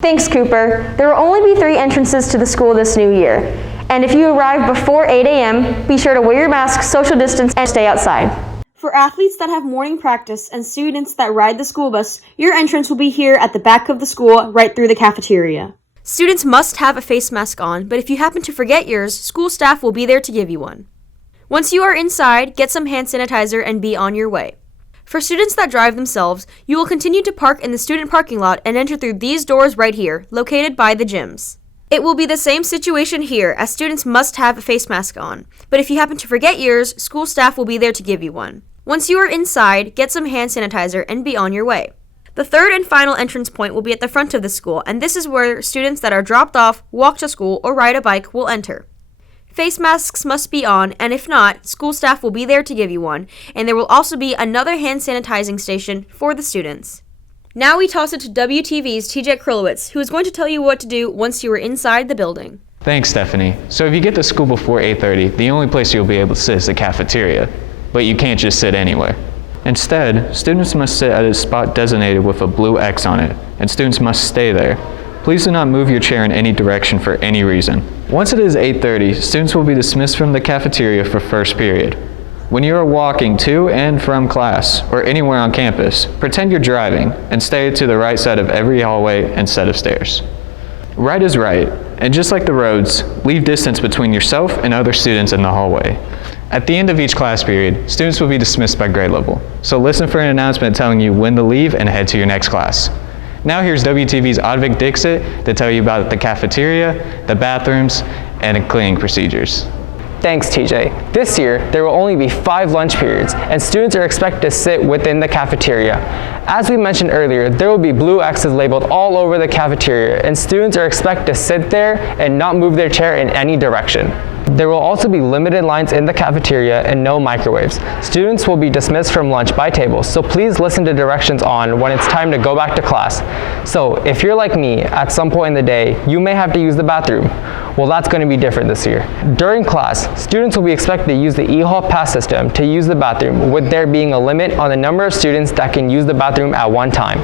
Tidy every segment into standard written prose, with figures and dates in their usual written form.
Thanks, Cooper. There will only be 3 entrances to the school this new year. And if you arrive before 8 a.m., be sure to wear your mask, social distance, and stay outside. For athletes that have morning practice and students that ride the school bus, your entrance will be here at the back of the school, right through the cafeteria. Students must have a face mask on, but if you happen to forget yours, school staff will be there to give you one. Once you are inside, get some hand sanitizer and be on your way. For students that drive themselves, you will continue to park in the student parking lot and enter through these doors right here, located by the gyms. It will be the same situation here, as students must have a face mask on, but if you happen to forget yours, school staff will be there to give you one. Once you are inside, get some hand sanitizer and be on your way. The third and final entrance point will be at the front of the school, and this is where students that are dropped off, walk to school, or ride a bike will enter. Face masks must be on, and if not, school staff will be there to give you one, and there will also be another hand sanitizing station for the students. Now we toss it to WTV's TJ Krylowitz, who is going to tell you what to do once you are inside the building. Thanks, Stephanie. So if you get to school before 8:30, the only place you'll be able to sit is the cafeteria, but you can't just sit anywhere. Instead, students must sit at a spot designated with a blue X on it, and students must stay there. Please do not move your chair in any direction for any reason. Once it is 8:30, students will be dismissed from the cafeteria for first period. When you are walking to and from class, or anywhere on campus, pretend you're driving and stay to the right side of every hallway and set of stairs. Right is right, and just like the roads, leave distance between yourself and other students in the hallway. At the end of each class period, students will be dismissed by grade level, so listen for an announcement telling you when to leave and head to your next class. Now here's WTV's Advik Dixit to tell you about the cafeteria, the bathrooms, and cleaning procedures. Thanks, TJ. This year, there will only be 5 lunch periods, and students are expected to sit within the cafeteria. As we mentioned earlier, there will be blue X's labeled all over the cafeteria, and students are expected to sit there and not move their chair in any direction. There will also be limited lines in the cafeteria and no microwaves. Students will be dismissed from lunch by tables, so please listen to directions on when it's time to go back to class. So if you're like me, at some point in the day, you may have to use the bathroom. Well, that's going to be different this year. During class, students will be expected to use the e-hall pass system to use the bathroom, with there being a limit on the number of students that can use the bathroom at one time.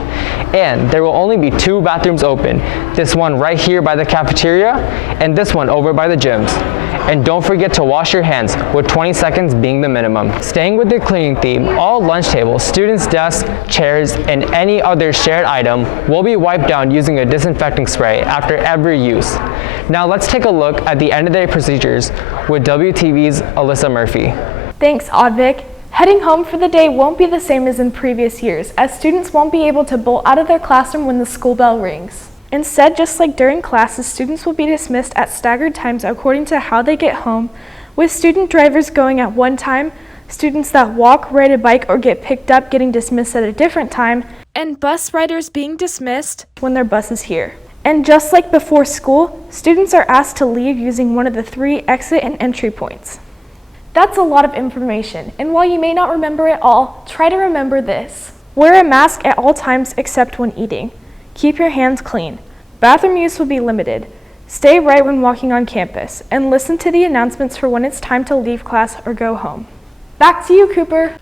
And there will only be 2 bathrooms open, this one right here by the cafeteria, and this one over by the gyms. And don't forget to wash your hands, with 20 seconds being the minimum. Staying with the cleaning theme, all lunch tables, students' desks, chairs, and any other shared item will be wiped down using a disinfecting spray after every use. Now let's take a look at the end of day procedures with WTV's Alyssa Murphy. Thanks, Advik. Heading home for the day won't be the same as in previous years, as students won't be able to bolt out of their classroom when the school bell rings. Instead, just like during classes, students will be dismissed at staggered times according to how they get home, with student drivers going at one time, students that walk, ride a bike, or get picked up getting dismissed at a different time, and bus riders being dismissed when their bus is here. And just like before school, students are asked to leave using one of the 3 exit and entry points. That's a lot of information, and while you may not remember it all, try to remember this. Wear a mask at all times except when eating. Keep your hands clean. Bathroom use will be limited. Stay right when walking on campus, and listen to the announcements for when it's time to leave class or go home. Back to you, Cooper.